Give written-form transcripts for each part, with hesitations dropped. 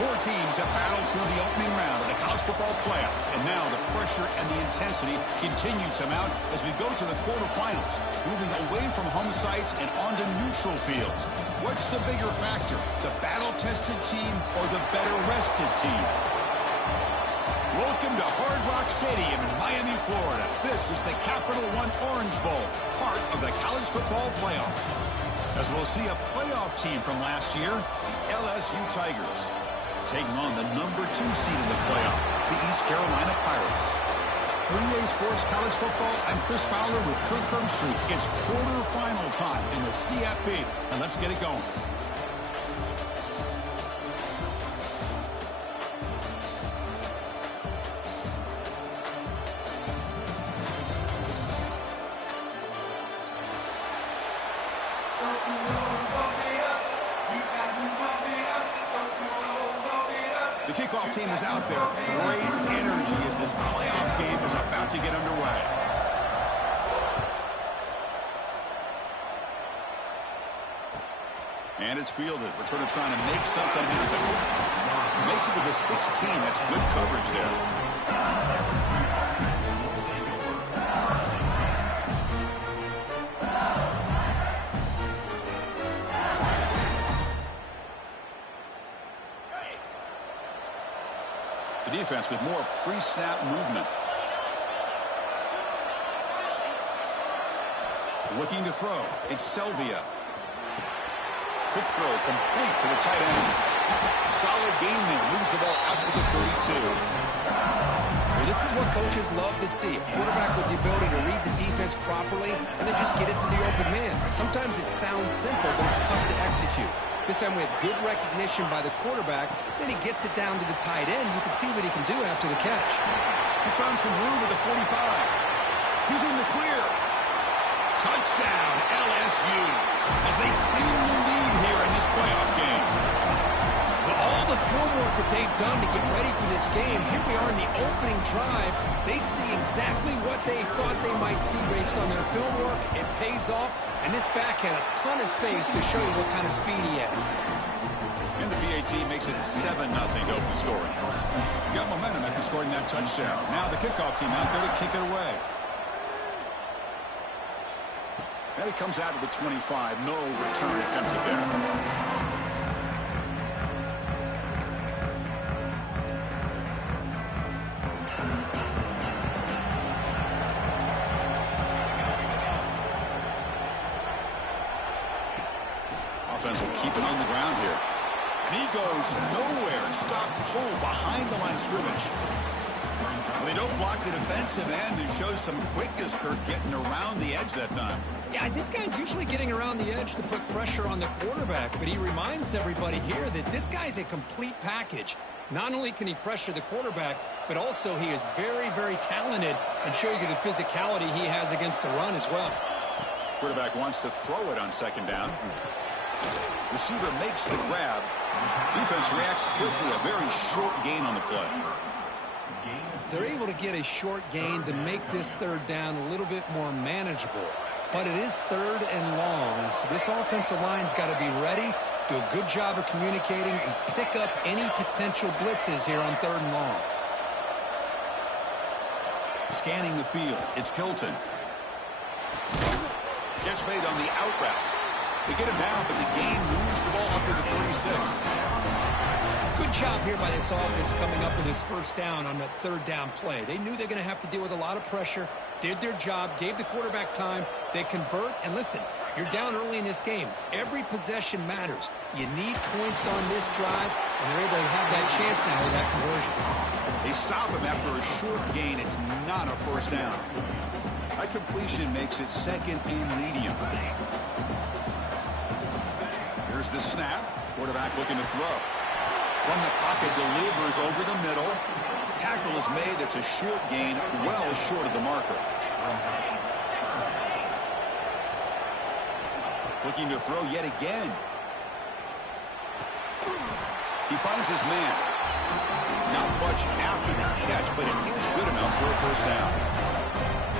Four teams have battled through the opening round of the college football playoff, and now the pressure and the intensity continues to mount as we go to the quarterfinals, moving away from home sites and onto neutral fields. What's the bigger factor, the battle-tested team or the better-rested team? Welcome to Hard Rock Stadium in Miami, Florida. This is the Capital One Orange Bowl, part of the college football playoff. As we'll see a playoff team from last year, the LSU Tigers, taking on the number 2 seed in the playoff, the East Carolina Pirates. For EA Sports College Football, I'm Chris Fowler with Kirk Herbstreit. It's quarterfinal time in the CFP, and let's get it going. The kickoff team is out there. Great energy as this playoff game is about to get underway. And it's fielded. Returner trying to make something happen. Makes it to the 16. That's good coverage there. Defense with more pre-snap movement. Looking to throw. It's Selvia. Quick throw complete to the tight end. Solid gain there. Moves the ball out to the 32. Well, this is what coaches love to see. A quarterback with the ability to read the defense properly and then just get it to the open man. Sometimes it sounds simple, but it's tough to execute. This time we have good recognition by the quarterback. Then he gets it down to the tight end. You can see what he can do after the catch. He's found some room at the 45. He's in the clear. Touchdown, LSU, as they claim the lead here in this playoff game. Well, all the film work that they've done to get ready for this game, here we are in the opening drive. They see exactly what they thought they might see based on their film work. It pays off. And this back had a ton of space to show you what kind of speed he has. And the PAT makes it 7-0 to open scoring. Got momentum after scoring that touchdown. Now the kickoff team out there to kick it away. And it comes out to the 25. No return attempted there. Offense will keep it on the ground here. And he goes nowhere. Stop pull behind the line of scrimmage. Well, they don't block the defensive end and show some quickness, Kirk, getting around the edge that time. Yeah, this guy's usually getting around the edge to put pressure on the quarterback, but he reminds everybody here that this guy's a complete package. Not only can he pressure the quarterback, but also he is very, very talented and shows you the physicality he has against the run as well. Quarterback wants to throw it on second down. Receiver makes the grab. Defense reacts quickly. A very short gain on the play. They're able to get a short gain to make this third down a little bit more manageable. But it is third and long, so this offensive line's got to be ready, do a good job of communicating, and pick up any potential blitzes here on third and long. Scanning the field, it's Hilton. Gets made on the out route. They get him down, but the gain moves the ball up to the 36. Good job here by this offense coming up with his first down on that third down play. They knew they're going to have to deal with a lot of pressure, did their job, gave the quarterback time. They convert, and listen, you're down early in this game. Every possession matters. You need points on this drive, and they're able to have that chance now with that conversion. They stop him after a short gain. It's not a first down. That completion makes it second and medium. Here's the snap. Quarterback looking to throw. From the pocket, delivers over the middle. Tackle is made. That's a short gain, well short of the marker. Looking to throw yet again. He finds his man. Not much after the catch, but it is good enough for a first down.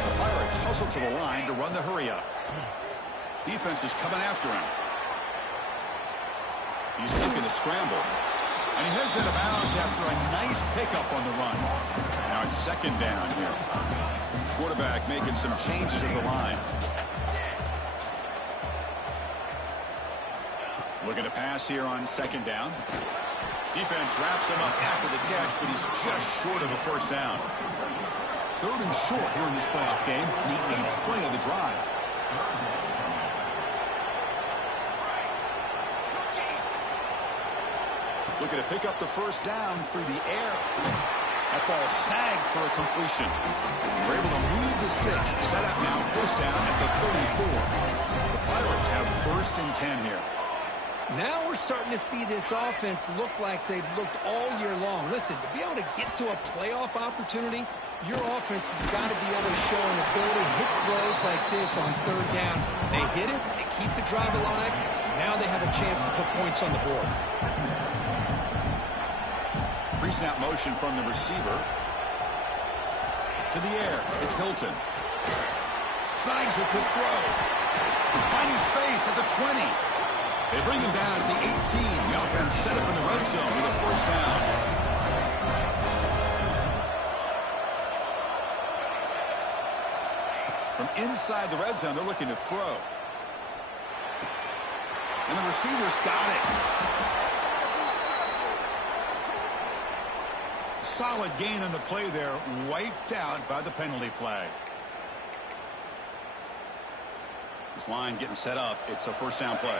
The Pirates hustle to the line to run the hurry-up. Defense is coming after him. He's looking to scramble. And he heads out of bounds after a nice pickup on the run. Now it's second down here. Quarterback making some changes at the line. Looking to pass here on second down. Defense wraps him up after the catch, but he's just short of a first down. Third and short here in this playoff game, the 8th play of the drive. Looking to pick up the first down through the air. That ball snagged for a completion. We're able to move the sticks. Set up now, first down at the 34. The Pirates have first and 10 here. Now we're starting to see this offense look like they've looked all year long. Listen, to be able to get to a playoff opportunity, your offense has got to be able to show an ability to hit throws like this on third down. They hit it, they keep the drive alive. Now they have a chance to put points on the board. Pre-snap motion from the receiver. To the air, it's Hilton. Snags a quick throw. Finding space at the 20. They bring him down at the 18. The offense set up in the red zone with a first down. From inside the red zone, they're looking to throw. And the receiver's got it. Solid gain on the play there, wiped out by the penalty flag. This line getting set up. It's a first down play.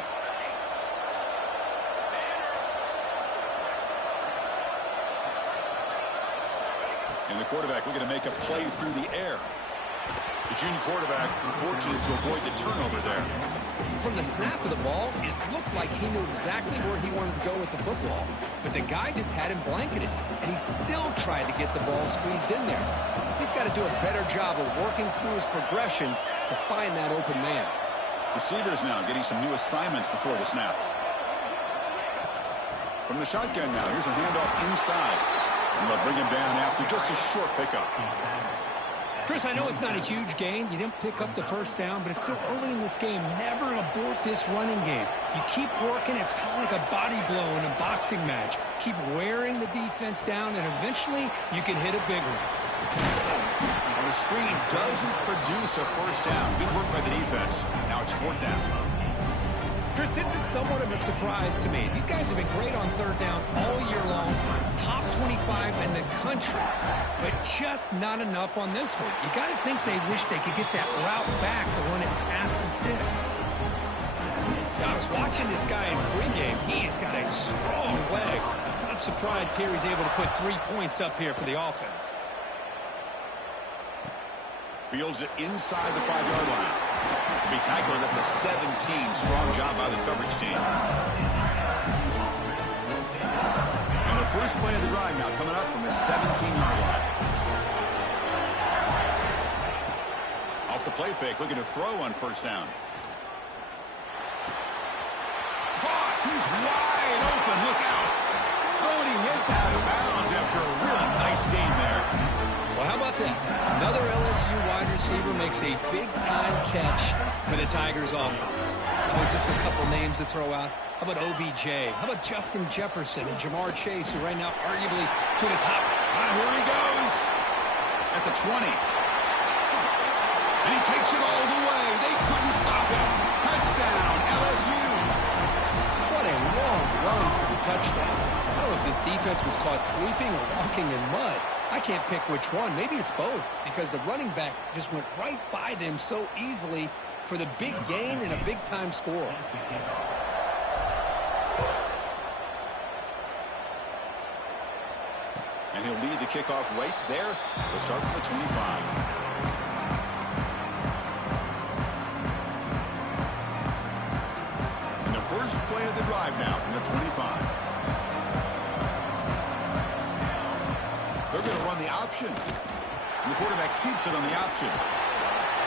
And the quarterback looking to make a play through the air. The junior quarterback fortunate to avoid the turnover there. From the snap of the ball, it looked like he knew exactly where he wanted to go with the football. But the guy just had him blanketed, and he still tried to get the ball squeezed in there. He's got to do a better job of working through his progressions to find that open man. Receivers now getting some new assignments before the snap. From the shotgun now, here's a handoff inside. And they'll bring him down after just a short pickup. Chris, I know it's not a huge gain. You didn't pick up the first down, but it's still early in this game. Never abort this running game. You keep working. It's kind of like a body blow in a boxing match. Keep wearing the defense down, and eventually you can hit a big one. Well, the screen doesn't produce a first down. Good work by the defense. Now it's fourth down. Chris, this is somewhat of a surprise to me. These guys have been great on third down all year long. Top 25 in the country, but just not enough on this one. You got to think they wish they could get that route back to run it past the sticks. Now, I was watching this guy in pregame. He has got a strong leg. Not surprised here he's able to put 3 points up here for the offense. Fields it inside the 5-yard line. Be tackled at the 17. Strong job by the coverage team. And the first play of the drive now coming up from the 17-yard line. Off the play fake, looking to throw on first down. Caught! He's wide open. Look out! Oh, and he hits out of bounds after a really nice game there. Well, how about that? Another LSU wide receiver makes a big-time catch for the Tigers offense. Oh, just a couple names to throw out. How about OBJ? How about Justin Jefferson and Jamar Chase, who right now arguably to the top? Here he goes at the 20. And he takes it all the way. They couldn't stop him. Touchdown, LSU. What a long run for the touchdown. I don't know if this defense was caught sleeping or walking in mud. I can't pick which one. Maybe it's both, because the running back just went right by them so easily for the big gain and a big-time score. And he'll lead the kickoff right there. We'll start from the 25. And the first play of the drive now from the 25. They're going to run the option. And the quarterback keeps it on the option.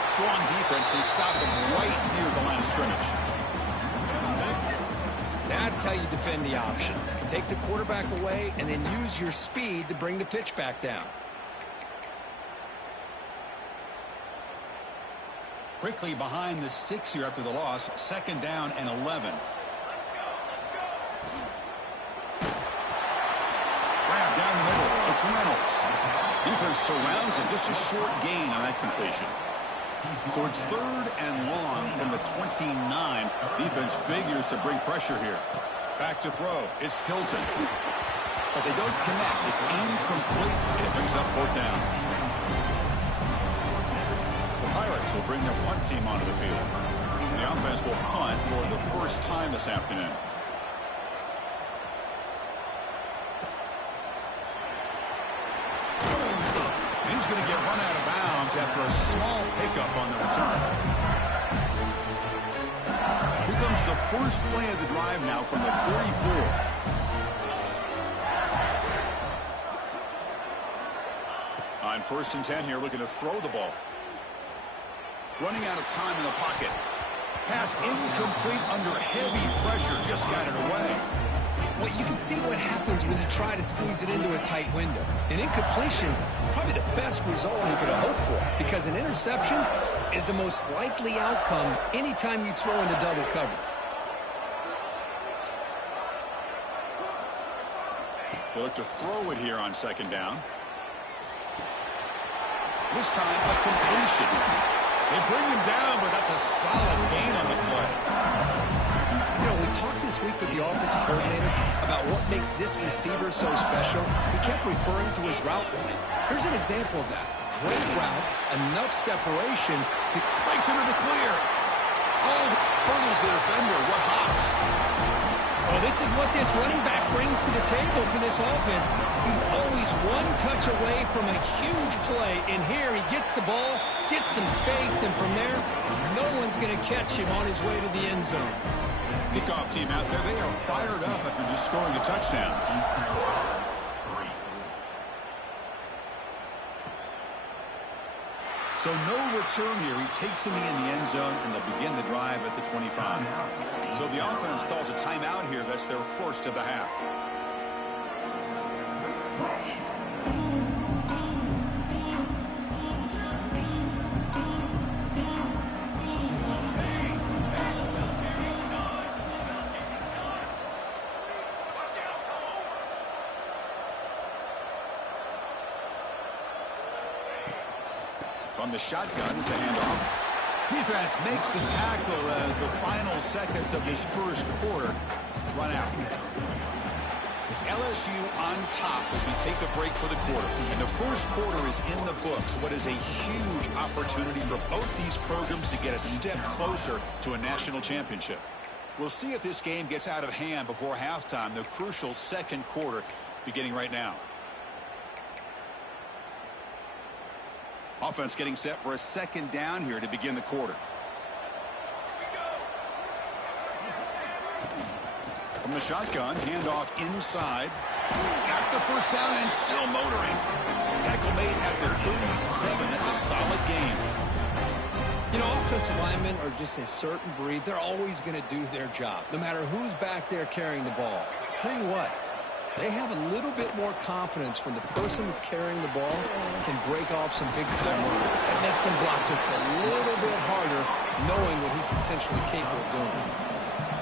Strong defense. They stop him right near the line of scrimmage. That's how you defend the option. Take the quarterback away and then use your speed to bring the pitch back down. Quickly behind the sticks here after the loss. Second down and 11. Reynolds. Defense surrounds him. Just a short gain on that completion. So it's 3rd and long from the 29. Defense figures to bring pressure here. Back to throw. It's Hilton. But they don't connect. It's incomplete, and it brings up 4th down. The Pirates will bring their punt team onto the field. And the offense will punt for the first time this afternoon. He's going to get run out of bounds after a small pickup on the return. Here comes the first play of the drive now from the 44. On 1st and 10 here, looking to throw the ball. Running out of time in the pocket. Pass incomplete under heavy pressure. Just got it away. Well, you can see what happens when you try to squeeze it into a tight window. An incompletion is probably the best result you could have hoped for, because an interception is the most likely outcome anytime you throw into double coverage. They look to throw it here on 2nd down. This time a completion. They bring him down, but that's a solid gain on the play. You know, we talked this week with the offensive coordinator about what makes this receiver so special. He kept referring to his route running. Here's an example of that. Great route, enough separation to... Breaks into the clear. Oh, hurdles the defender. What hops? Well, this is what this running back brings to the table for this offense. He's always one touch away from a huge play. And here he gets the ball, gets some space, and from there, no one's going to catch him on his way to the end zone. Kickoff team out there, they are fired up after just scoring a touchdown. So no return here. He takes him in the end zone, and they'll begin the drive at the 25. So the offense calls a timeout here. That's their first of the half. From the shotgun, it's a handoff. Defense makes the tackle as the final seconds of this first quarter run out. It's LSU on top as we take a break for the quarter. And the first quarter is in the books. What is a huge opportunity for both these programs to get a step closer to a national championship. We'll see if this game gets out of hand before halftime. The crucial 2nd quarter beginning right now. Offense getting set for a 2nd down here to begin the quarter. From the shotgun, handoff inside. Got the first down and still motoring. Tackle made at the 37. That's a solid game. You know, offensive linemen are just a certain breed. They're always going to do their job, no matter who's back there carrying the ball. I'll tell you what. They have a little bit more confidence when the person that's carrying the ball can break off some big-time runs. That makes them block just a little bit harder, knowing what he's potentially capable of doing.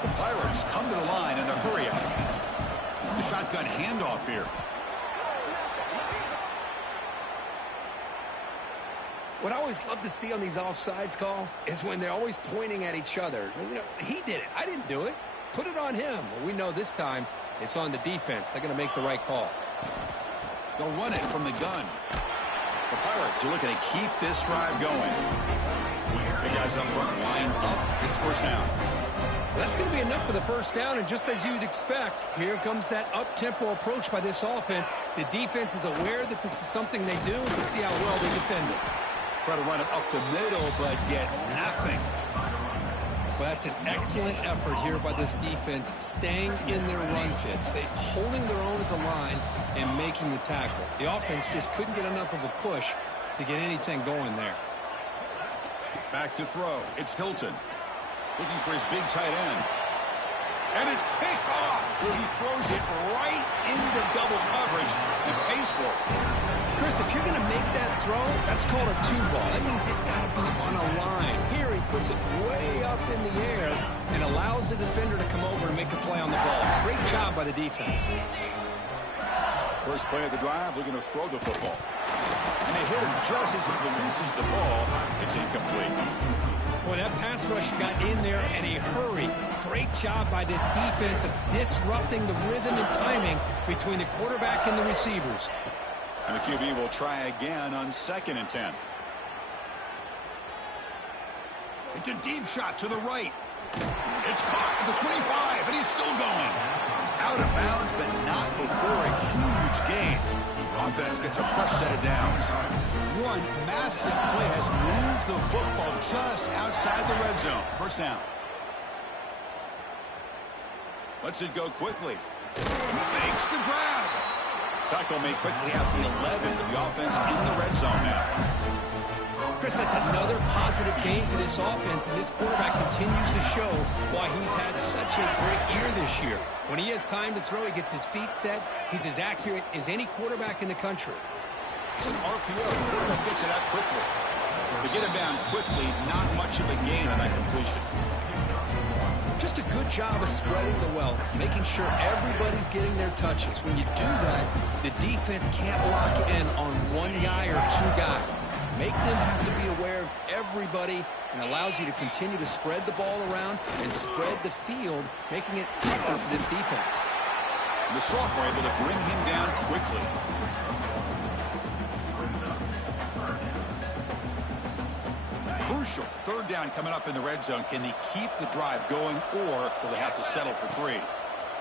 The Pirates come to the line in the hurry-up. The shotgun handoff here. What I always love to see on these offsides call is when they're always pointing at each other. You know, he did it. I didn't do it. Put it on him. Well, we know this time it's on the defense. They're going to make the right call. They'll run it from the gun. The Pirates are looking to keep this drive going. The guys up front line up. It's first down. That's going to be enough for the first down, and just as you'd expect, here comes that up-tempo approach by this offense. The defense is aware that this is something they do. Let's see how well they defend it. Try to run it up the middle, but get nothing. Well, that's an excellent effort here by this defense, staying in their run fits. They're holding their own at the line and making the tackle. The offense just couldn't get enough of a push to get anything going there. Back to throw. It's Hilton. Looking for his big tight end. And it's picked off. He throws it right into double coverage and pays for it. Chris, if you're going to make that throw, that's called a two ball. That means it's got to be on a line. Here he puts it way up in the air and allows the defender to come over and make a play on the ball. Great job by the defense. First play of the drive, looking to throw the football. And they hit him just as he releases the ball. It's incomplete. Boy, that pass rush got in there in a hurry. Great job by this defense of disrupting the rhythm and timing between the quarterback and the receivers. And the QB will try again on 2nd and 10. It's a deep shot to the right. It's caught at the 25, and he's still going. Out of bounds, but not before a huge gain. Offense gets a fresh set of downs. One massive play has moved the football just outside the red zone. First down. Lets it go quickly. Makes the grab. Tackle made quickly at the 11, but the offense in the red zone now. Chris, that's another positive game for this offense, and this quarterback continues to show why he's had such a great year this year. When he has time to throw, he gets his feet set. He's as accurate as any quarterback in the country. It's an RPO. The quarterback gets it out quickly. To get him down quickly, not much of a gain on that completion. Just a good job of spreading the wealth, making sure everybody's getting their touches. When you do that, the defense can't lock in on one guy or two guys. Make them have to be aware of everybody, and allows you to continue to spread the ball around and spread the field, making it tougher for this defense. The sophomore able to bring him down quickly. Crucial. 3rd down coming up in the red zone. Can they keep the drive going, or will they have to settle for 3?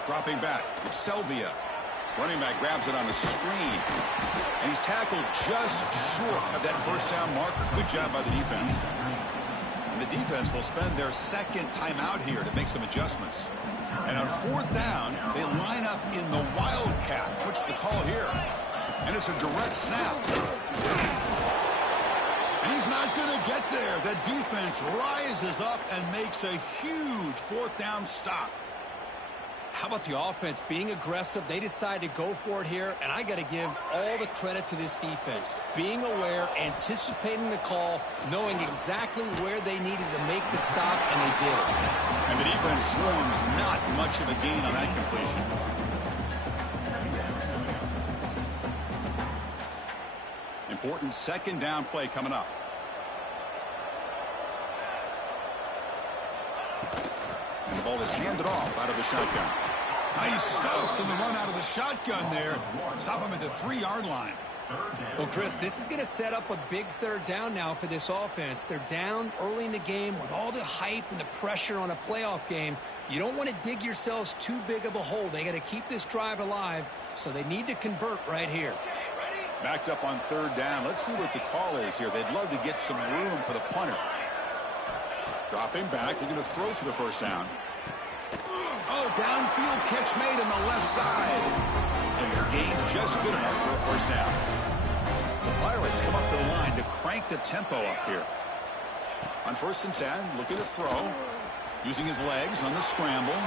Dropping back. It's Selvia. Running back grabs it on the screen. And he's tackled just short of that first down marker. Good job by the defense. And the defense will spend their 2nd timeout here to make some adjustments. And on 4th down, they line up in the wildcat. What's the call here? And it's a direct snap. And he's not going to get there. The defense rises up and makes a huge 4th down stop. How about the offense being aggressive? They decide to go for it here, and I got to give all the credit to this defense. Being aware, anticipating the call, knowing exactly where they needed to make the stop, and they did it. And the defense swarms, not much of a gain on that completion. Important 2nd down play coming up. And the ball is handed off out of the shotgun. Nice stuff on the run out of the shotgun there. Stop him at the 3-yard line. Well, Chris, this is going to set up a big 3rd down now for this offense. They're down early in the game with all the hype and the pressure on a playoff game. You don't want to dig yourselves too big of a hole. They got to keep this drive alive, so they need to convert right here. Backed up on 3rd down. Let's see what the call is here. They'd love to get some room for the punter. Dropping back, looking to throw for the first down. Oh, downfield catch made on the left side. And the gain just good enough for a first down. The Pirates come up to the line to crank the tempo up here. On 1st and 10, looking to throw. Using his legs on the scramble.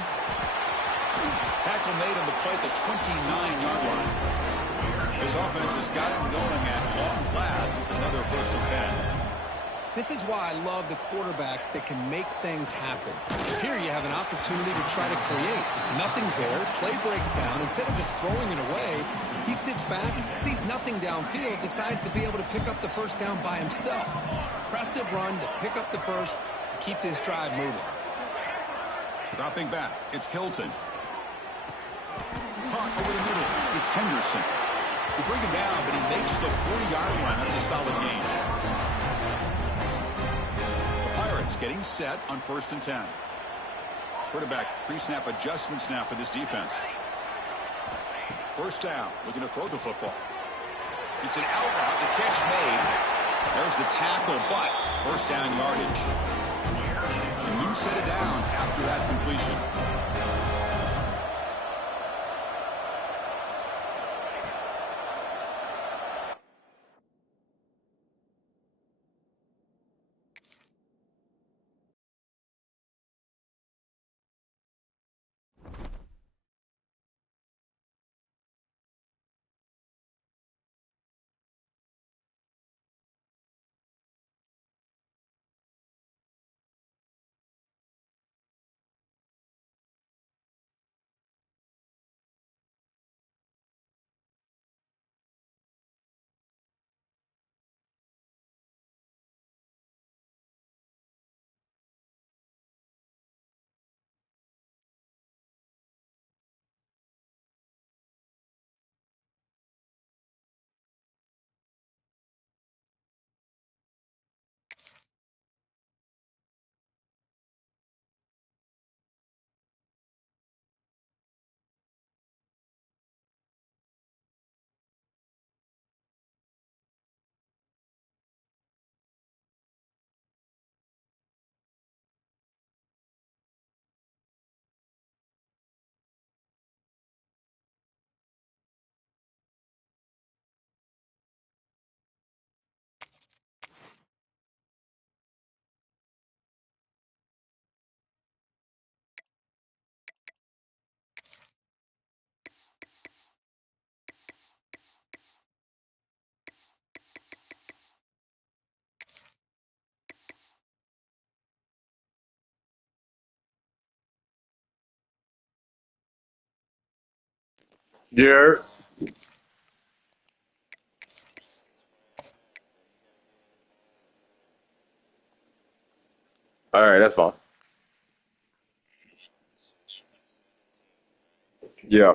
Tackle made on the play at the 29-yard line. This offense has got him going at long last. It's another 1st and 10. This is why I love the quarterbacks that can make things happen. Here you have an opportunity to try to create. Nothing's there. Play breaks down. Instead of just throwing it away, he sits back, sees nothing downfield, decides to be able to pick up the first down by himself. Impressive run to pick up the first, keep this drive moving. Dropping back, it's Hilton. Caught over the middle, it's Henderson. They bring him down, but he makes the 40-yard line. That's a solid gain. Getting set on 1st and 10. Quarterback pre-snap adjustments now for this defense. First down, looking to throw the football. It's an out route, the catch made. There's the tackle, but first down yardage. A new set of downs after that completion. Yeah. All right, that's fine. Yeah.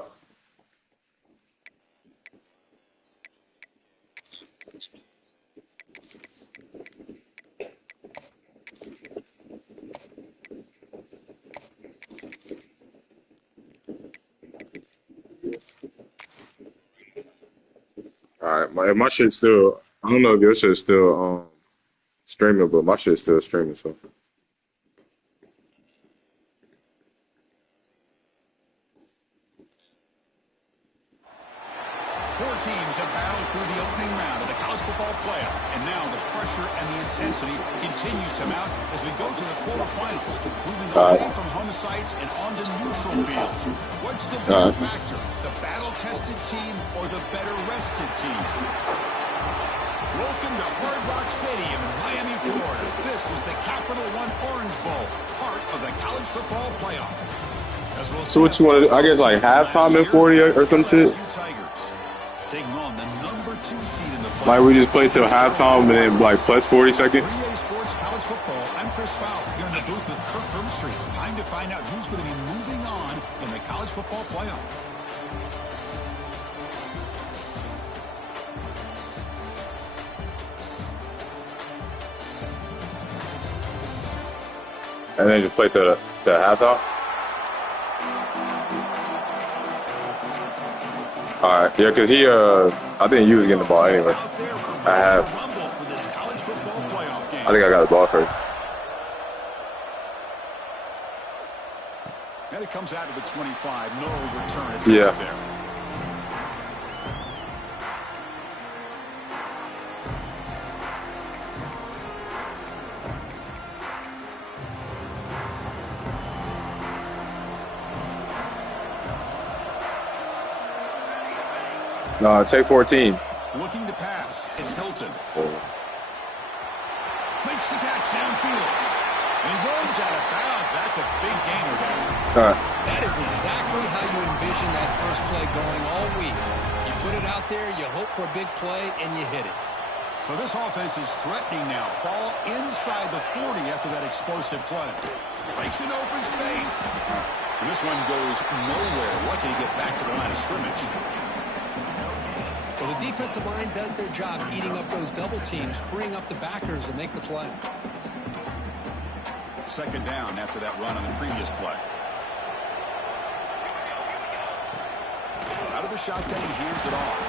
All right. My shit's still. I don't know if your shit's still streaming, but my shit's still streaming. So. 4 teams have battled through the opening round of the college football playoff, and now the pressure and the intensity continues to mount as we go to the quarterfinals, moving away from home sites and onto neutral fields. What's the bigger factor, the battle-tested team or the better-rested team? Welcome to Hard Rock Stadium in Miami, Florida. This is the Capital One Orange Bowl, part of the college football playoff. So what you want to do? I guess like halftime in 40 or some shit? Taking on the number 2 seed in the playoff. Like we just play till halftime and then like plus 40 seconds? EA Sports College Football. I'm Chris Fowler here in the booth with Kirk Herbstreit. Time to find out who's going to be moving on in the college football playoff. And then just play to halftime? All right, yeah, because I think he was getting the ball anyway. I think I got the ball first. And it comes out to the 25. No return. It's yeah. There. No, take 14. Looking to pass. It's Hilton. So. Makes the catch downfield. And he rolls out of bounds. That's a big gainer All there. right. That is exactly how you envision that first play going all week. You put it out there, you hope for a big play, and you hit it. So this offense is threatening now. Ball inside the 40 after that explosive play. Breaks an open space. And this one goes nowhere. Lucky to get back to the line of scrimmage. Well, the defensive line does their job eating up those double teams, freeing up the backers to make the play. Second down after that run on the previous play. Out of the shotgun, he hands it off.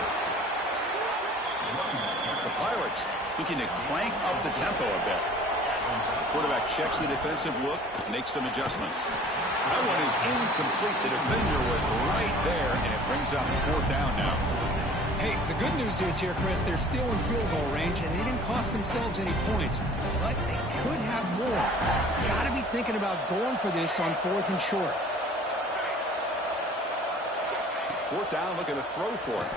The Pirates looking to crank up the tempo a bit. The quarterback checks the defensive look, makes some adjustments. That one is incomplete. The defender was right there, and it brings up 4th down now. Hey, the good news is here, Chris, they're still in field goal range, and they didn't cost themselves any points. But they could have more. Got to be thinking about going for this on 4th and short. 4th down, look at the throw for it.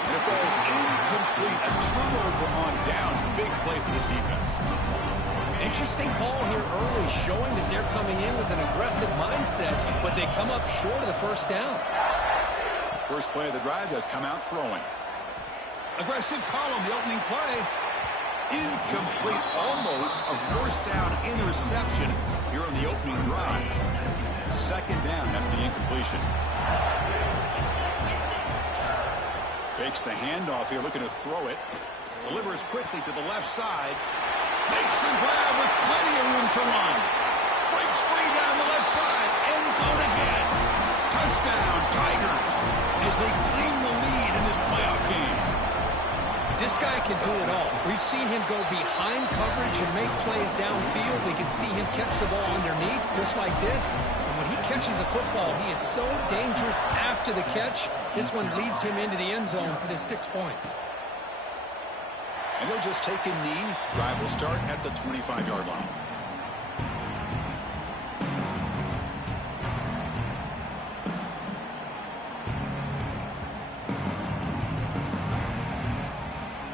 And it falls incomplete. A turnover on downs. Big play for this defense. Interesting call here early, showing that they're coming in with an aggressive mindset, but they come up short of the first down. First play of the drive, they'll come out throwing. Aggressive call on the opening play. Incomplete, almost a first down interception here on the opening drive. Second down after the incompletion. Fakes the handoff here, looking to throw it. Delivers quickly to the left side. Makes the grab with plenty of room to run. Breaks free down the left side. End zone ahead. Touchdown, Tigers, as they claim the lead in this playoff game. This guy can do it all. We've seen him go behind coverage and make plays downfield. We can see him catch the ball underneath, just like this. And when he catches a football, he is so dangerous after the catch. This one leads him into the end zone for the 6 points. And they'll just take a knee. Drive will start at the 25-yard line.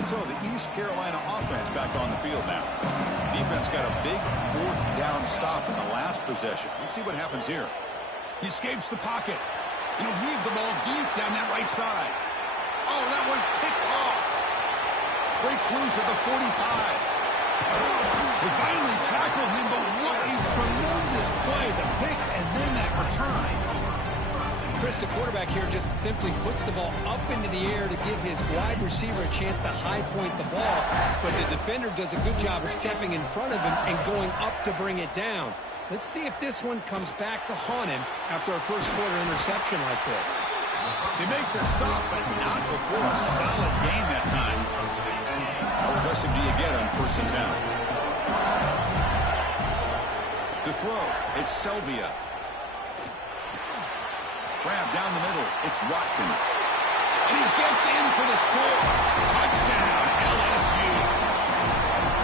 So the East Carolina offense back on the field now. Defense got a big 4th down stop in the last possession. Let's see what happens here. He escapes the pocket. And he'll heave the ball deep down that right side. Oh, that one's picked off. Breaks loose at the 45. They finally tackle him, but what a tremendous play. The pick and then that return. Chris, the quarterback here just simply puts the ball up into the air to give his wide receiver a chance to high point the ball, but the defender does a good job of stepping in front of him and going up to bring it down. Let's see if this one comes back to haunt him after a first-quarter interception like this. They make the stop, but not before a solid gain that time. How aggressive do you get on 1st and 10? To throw, it's Selvia. Grab down the middle, it's Watkins. And he gets in for the score. Touchdown, LSU.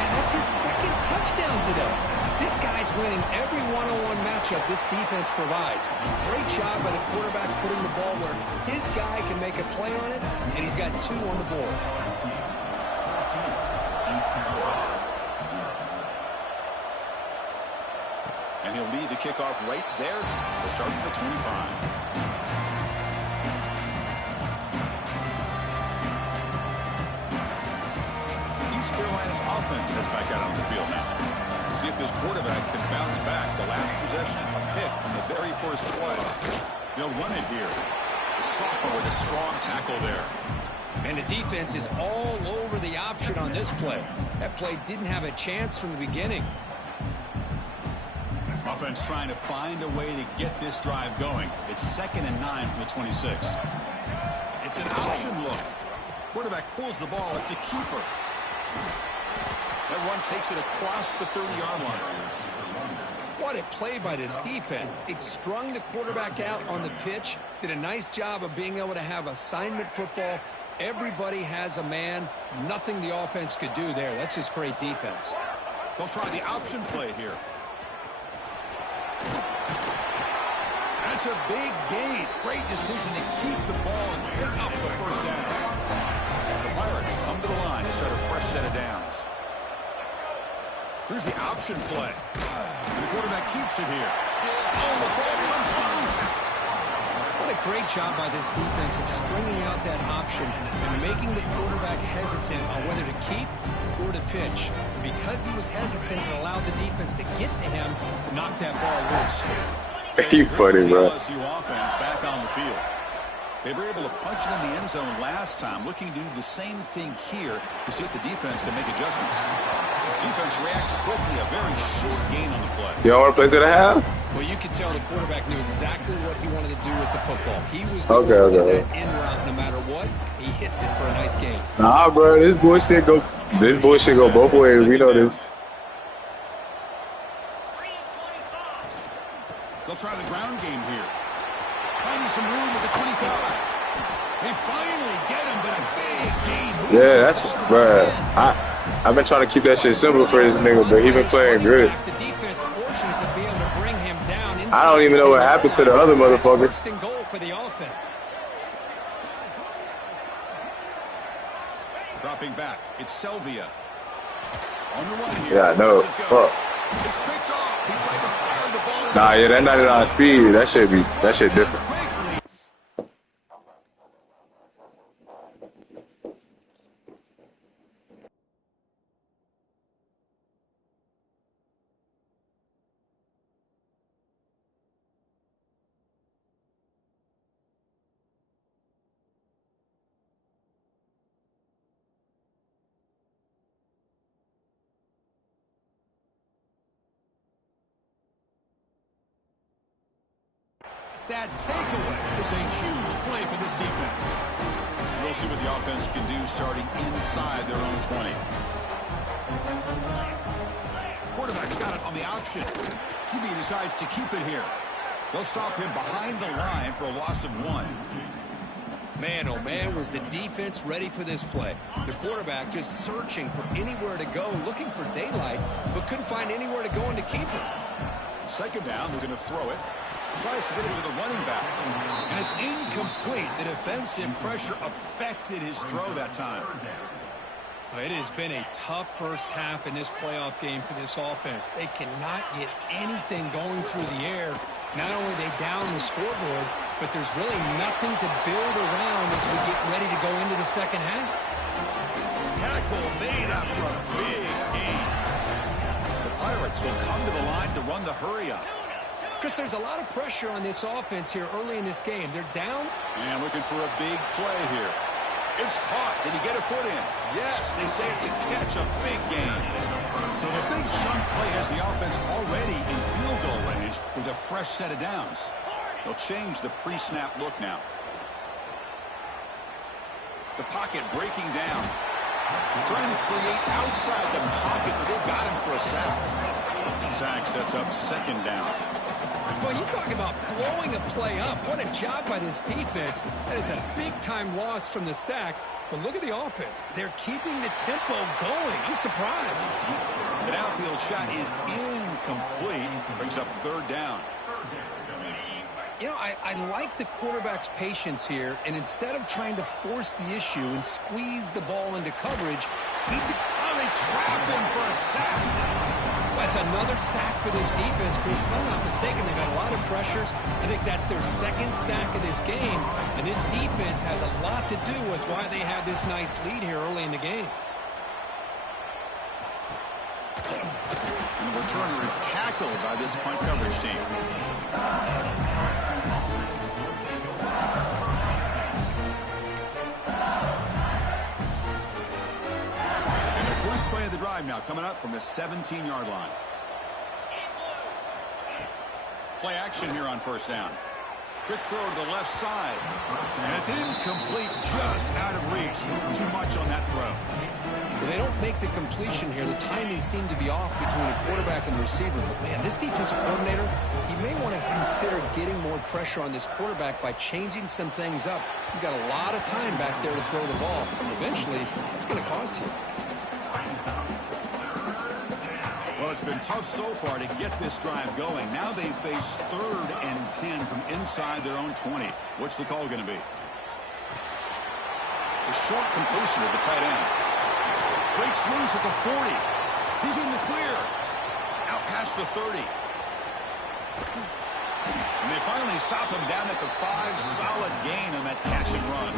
And that's his 2nd touchdown today. This guy's winning every one-on-one matchup this defense provides. Great job by the quarterback putting the ball where his guy can make a play on it, and he's got 2 on the board. And he'll lead the kickoff right there. We'll start at the 25. East Carolina's offense heads back out on the field now. We'll see if this quarterback can bounce back. The last possession, a pick on the very first play. They'll run it here. The sophomore with a strong tackle there. And the defense is all over the option on this play. That play didn't have a chance from the beginning. Offense trying to find a way to get this drive going. It's 2nd and 9 from the 26. It's an option look. Quarterback pulls the ball. It's a keeper. That one takes it across the 30-yard line. What a play by this defense. It strung the quarterback out on the pitch, did a nice job of being able to have assignment football. Everybody has a man. Nothing the offense could do there. That's just great defense. They'll try the option play here. That's a big gain. Great decision to keep the ball and pick up the 1st down. The Pirates come to the line to start a fresh set of downs. Here's the option play. And the quarterback keeps it here. Oh, the ball comes loose. What a great job by this defense of stringing out that option and making the quarterback hesitant on whether to keep or to pitch. Because he was hesitant, it allowed the defense to get to him to knock that ball loose. You funny, bro. LSU offense back on the field. They were able to punch it in the end zone last time, looking to do the same thing here to see if the defense can make adjustments. Defense reacts quickly, a very short gain on the play. You want to play to the half? Well, you could tell the quarterback knew exactly what he wanted to do with the football. He was going to that in route no matter what. He hits it for a nice gain. Nah, bro, this bullshit go both ways. We know this. They'll try the ground game here. Finding some room with the 25. They finally get him, but a big gain. Yeah, that's, bro. I've been trying to keep that shit simple for this nigga, but he been playing good. The defense fortunate to be able to bring him down. I don't even know what happened to the other motherfucker. First and goal for the offense. Dropping back, it's Selvia. On the run here. Yeah, I know. Fuck. It's picked off. He tried to fire the ball. Nah, yeah, that 99 speed, that shit different. That takeaway is a huge play for this defense. We'll see what the offense can do starting inside their own 20. Quarterback's got it on the option. QB decides to keep it here. They'll stop him behind the line for a loss of 1. Man, oh man, was the defense ready for this play. The quarterback just searching for anywhere to go, looking for daylight, but couldn't find anywhere to go into keeper. 2nd down, they're going to throw it. Tries to get it to the running back. And it's incomplete. The defensive pressure affected his throw that time. It has been a tough first half in this playoff game for this offense. They cannot get anything going through the air. Not only they down the scoreboard, but but there's really nothing to build around as we get ready to go into the second half. Tackle made after a big gain. The Pirates will come to the line to run the hurry-up. Chris, there's a lot of pressure on this offense here early in this game. They're down. And looking for a big play here. It's caught. Did he get a foot in? Yes, they say it's a catch, a big gain. So the big chunk play has the offense already in field goal range with a fresh set of downs. They'll change the pre-snap look now. The pocket breaking down. Trying to create outside the pocket, but they've got him for a sack. The sack sets up second down. Well, you talk about blowing a play up. What a job by this defense. That is a big-time loss from the sack. But look at the offense. They're keeping the tempo going. I'm surprised. The downfield shot is incomplete. Brings up third down. You know, I like the quarterback's patience here, and instead of trying to force the issue and squeeze the ball into coverage, they trap him for a sack. That's another sack for this defense, Chris. If I'm not mistaken, they've got a lot of pressures. I think that's their second sack of this game, and this defense has a lot to do with why they have this nice lead here early in the game. And the returner is tackled by this punt coverage team. First play of the drive now coming up from the 17-yard line. Play action here on first down. Quick throw to the left side. And it's incomplete, just out of reach. Too much on that throw. Well, they don't make the completion here. The timing seemed to be off between a quarterback and receiver. But, man, this defensive coordinator, he may want to consider getting more pressure on this quarterback by changing some things up. He's got a lot of time back there to throw the ball. And eventually, it's going to cost you. Well, it's been tough so far to get this drive going. Now they face 3rd and 10 from inside their own 20. What's the call going to be? A short completion at the tight end. Breaks loose at the 40. He's in the clear. Out past the 30. And they finally stop him down at the 5. Solid gain on that catch and run.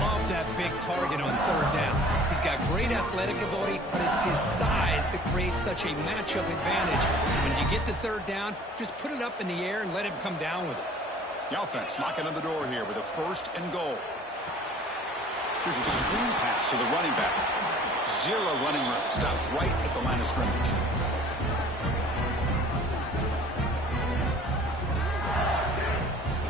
Love that big target on third down. He's got great athletic ability, but it's his size that creates such a matchup advantage. When you get to third down, just put it up in the air and let him come down with it. The offense knocking on the door here with a 1st and goal. Here's a screen pass to the running back. 0 running room. Stopped right at the line of scrimmage.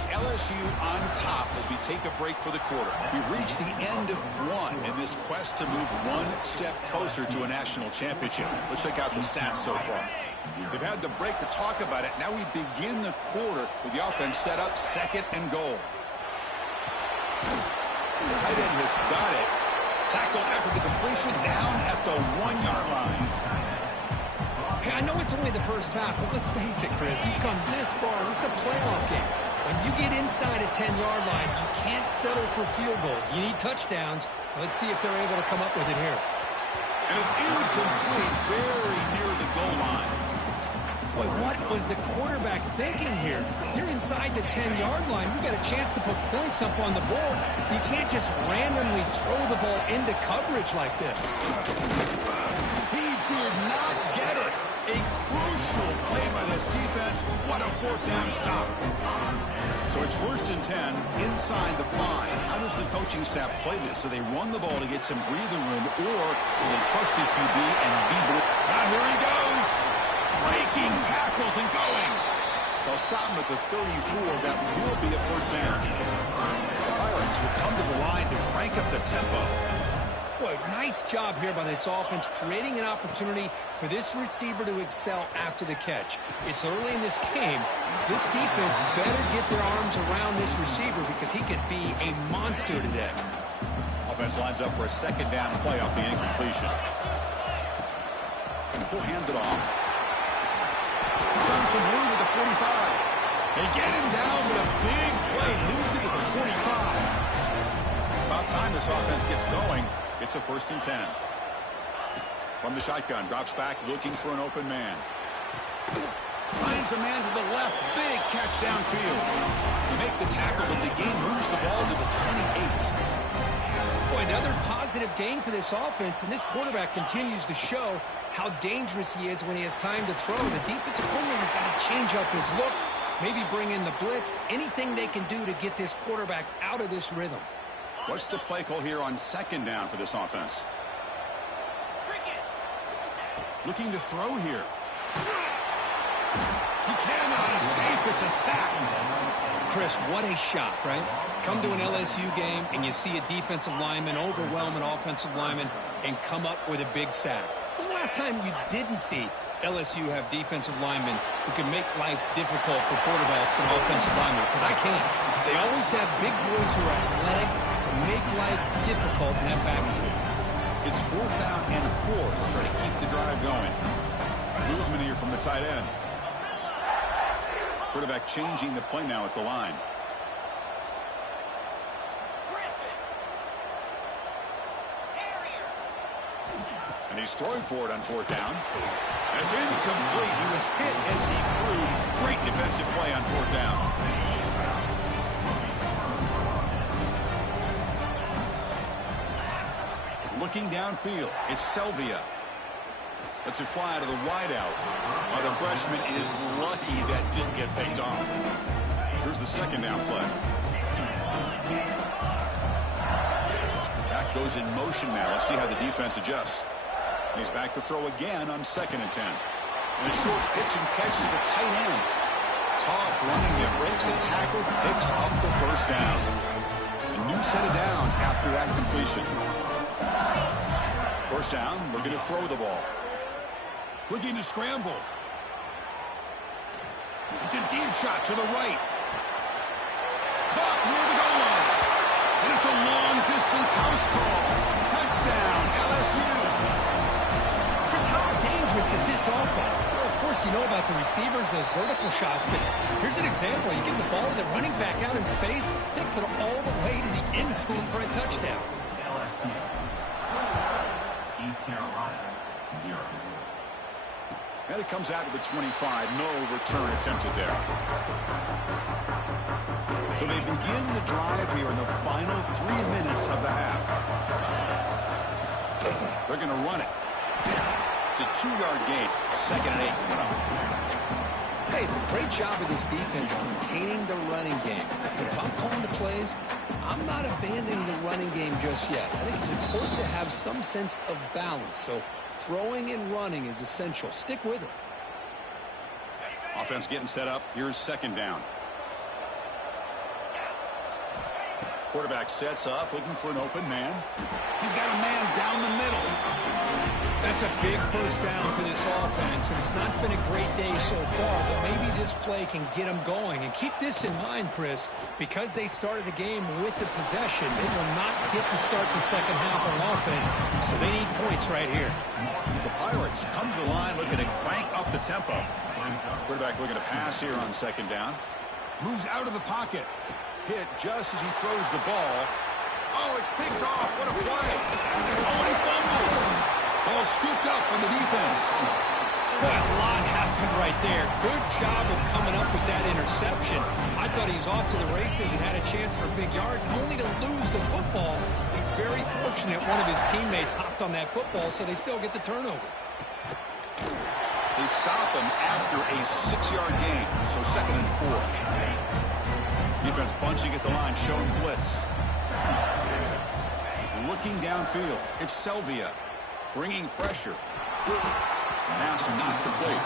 LSU on top as we take a break for the quarter. We've reached the end of one in this quest to move one step closer to a national championship. Let's check out the stats so far. They've had the break to talk about it. Now we begin the quarter with the offense set up 2nd and goal. The tight end has got it. Tackled after the completion down at the 1-yard line. Hey, I know it's only the first half, but let's face it, Chris. You've come this far. This is a playoff game. When you get inside a 10-yard line, you can't settle for field goals. You need touchdowns. Let's see if they're able to come up with it here. And it's incomplete, very near the goal line. Boy, what was the quarterback thinking here? You're inside the 10-yard line. You got a chance to put points up on the board. You can't just randomly throw the ball into coverage like this. He did not get it. A crucial play by this defense. What a 4th down stop. So it's 1st and 10 inside the 5. How does the coaching staff play this? Do they run the ball to get some breathing room, or do they trust the QB and be here he goes. Breaking tackles and going. They'll stop him at the 34. That will be a 1st down. The Pirates will come to the line to crank up the tempo. Boy, nice job here by this offense, creating an opportunity for this receiver to excel after the catch. It's early in this game, so this defense better get their arms around this receiver because he could be a monster today. Offense lines up for a 2nd down play off the incompletion. He'll hand it off. He's done some room at the 45. They get him down with a big play, moves it to the 45. About time this offense gets going. It's a 1st and 10. From the shotgun, drops back, looking for an open man. Finds moves a man to the left. Big catch downfield. They make the tackle, but the game moves the ball to the 28. Boy, another positive game for this offense, and this quarterback continues to show how dangerous he is when he has time to throw. The defensive coordinator's got to change up his looks, maybe bring in the blitz, anything they can do to get this quarterback out of this rhythm. What's the play call here on second down for this offense? Looking to throw here. He cannot escape. It's a sack. Chris, what a shot, right? Come to an LSU game and you see a defensive lineman overwhelm an offensive lineman and come up with a big sack. When was the last time you didn't see LSU have defensive linemen who can make life difficult for quarterbacks and offensive linemen? Because I can't. They always have big boys who are athletic to make life difficult in that backfield. It's 4th down and 4 to try to keep the drive going. Movement here from the tight end. Quarterback changing the play now at the line. And he's throwing for it on 4th down. It's incomplete. He was hit as he threw. Great defensive play on 4th down. Looking downfield, it's Selvia. Lets it fly to the wideout. Oh, the freshman is lucky that didn't get picked off. Here's the second down play. Back goes in motion now. Let's see how the defense adjusts. And he's back to throw again on 2nd and 10. And a short pitch and catch to the tight end. Tough running there, breaks a tackle, picks up the 1st down. A new set of downs after that completion. 1st down, looking to throw the ball. Looking to scramble. It's a deep shot to the right. Caught near the goal line. And it's a long-distance house call. Touchdown, LSU. Chris, how dangerous is this offense? Well, of course, you know about the receivers, those vertical shots, but here's an example. You get the ball to the running back out in space, takes it all the way to the end zone for a touchdown. LSU. East Carolina, 0. And it comes out to the 25. No return attempted there. So they begin the drive here in the final 3 minutes of the half. They're going to run it. It's a 2-yard gain. 2nd and 8 coming up. Hey, it's a great job of this defense containing the running game. But if I'm calling the plays, I'm not abandoning the running game just yet. I think it's important to have some sense of balance. So throwing and running is essential. Stick with it. Offense getting set up. Here's 2nd down. Quarterback sets up, looking for an open man. He's got a man down the middle. That's a big 1st down for this offense, and it's not been a great day so far, but maybe this play can get them going. And keep this in mind, Chris, because they started the game with the possession, they will not get to start the second half on offense, so they need points right here. The Pirates come to the line looking to crank up the tempo. Quarterback looking to pass here on 2nd down. Moves out of the pocket. Hit just as he throws the ball. Oh, it's picked off. What a play. Oh, and he fumbles. Ball scooped up on the defense. Boy, a lot happened right there. Good job of coming up with that interception. I thought he was off to the races and had a chance for big yards, only to lose the football. He's very fortunate one of his teammates hopped on that football, so they still get the turnover. They stop him after a 6-yard gain, so 2nd and 4. Defense bunching at the line, showing blitz. Looking downfield, it's Selvia. Bringing pressure. Pass not complete.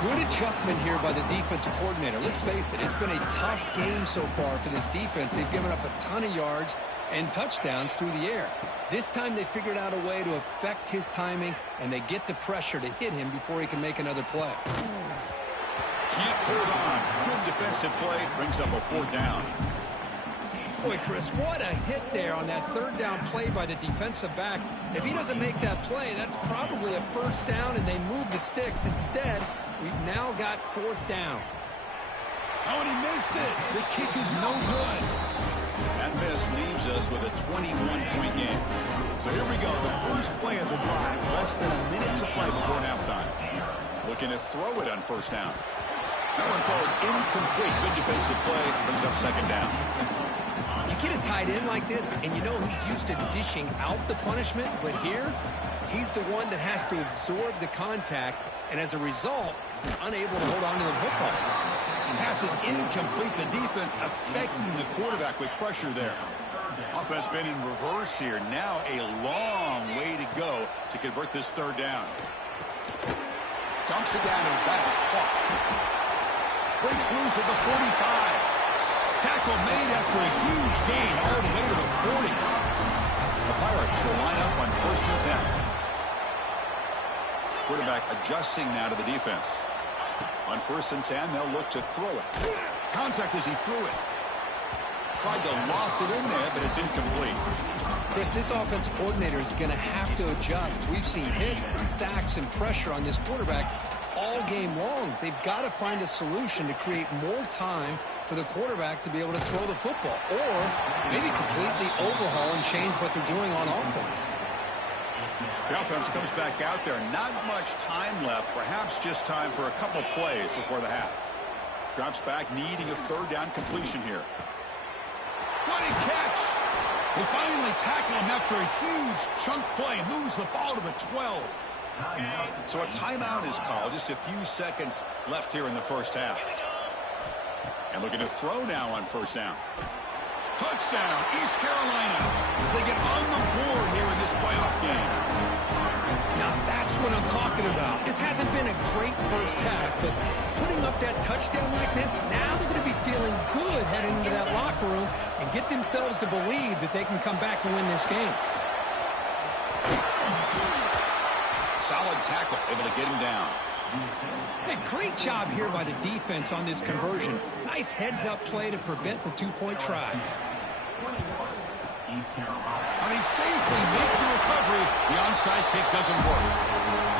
Good adjustment here by the defensive coordinator. Let's face it, it's been a tough game so far for this defense. They've given up a ton of yards and touchdowns through the air. This time they figured out a way to affect his timing, and they get the pressure to hit him before he can make another play. Can't hold on. Good defensive play. Brings up a 4th down. Boy, Chris, what a hit there on that 3rd down play by the defensive back. If he doesn't make that play, that's probably a 1st down, and they move the sticks. Instead, we've now got 4th down. Oh, and he missed it. The kick is no good. That miss leaves us with a 21-point game. So here we go. The first play of the drive. Less than a minute to play before halftime. Looking to throw it on 1st down. That one falls incomplete. Good defensive play. Brings up second down. You get a tight end like this, and you know he's used to dishing out the punishment, but here, he's the one that has to absorb the contact, and as a result, he's unable to hold on to the football. Pass is incomplete. The defense affecting the quarterback with pressure there. Offense been in reverse here. Now a long way to go to convert this third down. Dumps it down and back. Breaks loose at the 45. Tackle made after a huge gain all the way to the 40. The Pirates will line up on 1st and 10. Quarterback adjusting now to the defense. On 1st and 10, they'll look to throw it. Contact as he threw it. Tried to loft it in there, but it's incomplete. Chris, this offensive coordinator is going to have to adjust. We've seen hits and sacks and pressure on this quarterback all game long. They've got to find a solution to create more time for the quarterback to be able to throw the football, or maybe completely overhaul and change what they're doing on offense. The offense comes back out there. Not much time left. Perhaps just time for a couple plays before the half. Drops back, needing a third down completion here. What a catch! They finally tackle him after a huge chunk play. Moves the ball to the 12. So a timeout is called. Just a few seconds left here in the first half. And looking to throw now on 1st down. Touchdown, East Carolina, as they get on the board here in this playoff game. Now that's what I'm talking about. This hasn't been a great first half, but putting up that touchdown like this, now they're going to be feeling good heading into that locker room and get themselves to believe that they can come back and win this game. Solid tackle, able to get him down. Hey, great job here by the defense on this conversion. Nice heads-up play to prevent the two-point try. And they safely make the recovery. The onside kick doesn't work.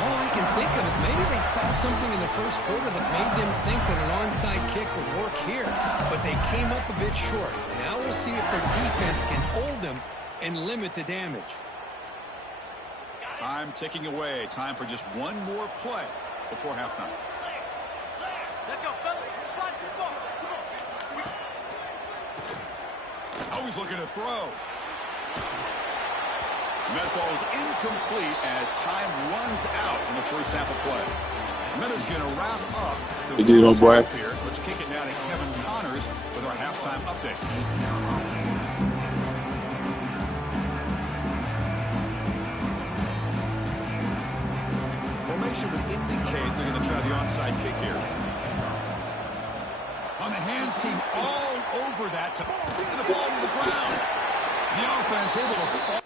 All I can think of is maybe they saw something in the first quarter that made them think that an onside kick would work here. But they came up a bit short. Now we'll see if their defense can hold them and limit the damage. Time ticking away. Time for just one more play before halftime. Let's go, fellas. Always looking to throw. And that falls incomplete as time runs out in the first half of play. Minutes going to wrap up the first half here. Let's kick it down to Kevin Connors with our halftime update. Formation would indicate they're going to try the onside kick here. On the hands team all over that to get the ball to the ground. The offense able to fall.